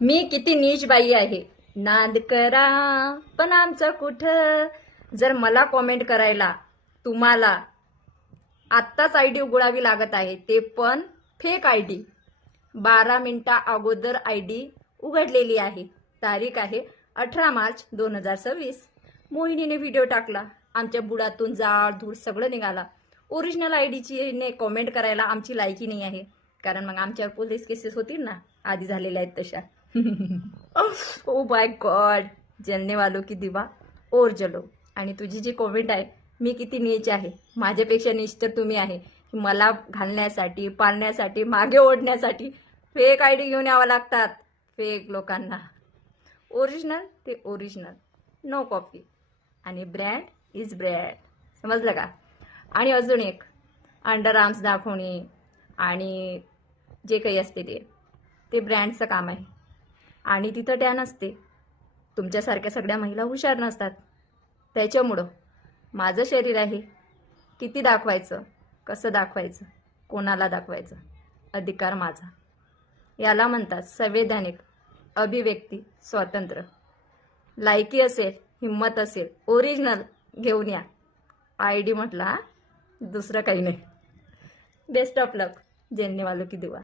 मी किती नीच बाई आहे. नाद करा पण आमचं कुठं. जर मला कॉमेंट करायला तुम्हाला आत्ताच आयडी उघडावी लागत आहे, ते पण फेक आयडी. 12 मिनिटा अगोदर आयडी उघडलेली आहे. तारीख आहे 18 मार्च 2026. मोहिनीने व्हिडिओ टाकला. आमच्या बुडातून जाळ धूळ सगळं निघाला. ओरिजिनल आयडीची ने कॉमेंट करायला आमची लायकी नाही आहे, कारण मग आमच्यावर पोलीस केसेस होतील ना, आधी झालेल्या आहेत तशा. Oh my God. जलने वालो की दिवा और जलो. आणि तुझी जी कॉमेंट आहे, मी किती नीच आहे. माझ्यापेक्षा नीच तर तुम्ही आहे. मला घालण्यासाठी, पाळण्यासाठी, मागे ओढण्यासाठी फेक आयडी घेऊन यावं लागतात फेक लोकांना. ओरिजिनल ते ओरिजिनल, नो कॉपी. आणि ब्रँड इज ब्रँड. समजलं का? आणि अजून एक, अंडर आर्म्स दाखवणे आणि जे काही असते ते ब्रँडचं काम आहे. आणि तिथं टॅन असते. तुमच्यासारख्या सगळ्या महिला हुशार नसतात. त्याच्यामुळं माझं शरीर आहे, किती दाखवायचं, कसं दाखवायचं, कोणाला दाखवायचं, अधिकार माझा. याला म्हणतात संवैधानिक अभिव्यक्ती स्वातंत्र्य. लायकी असेल, हिम्मत असेल, ओरिजिनल घेऊन या. आयडी म्हटला, दुसरं काही नाही. बेस्ट ऑफ लक. जेलने वालो की दुआ.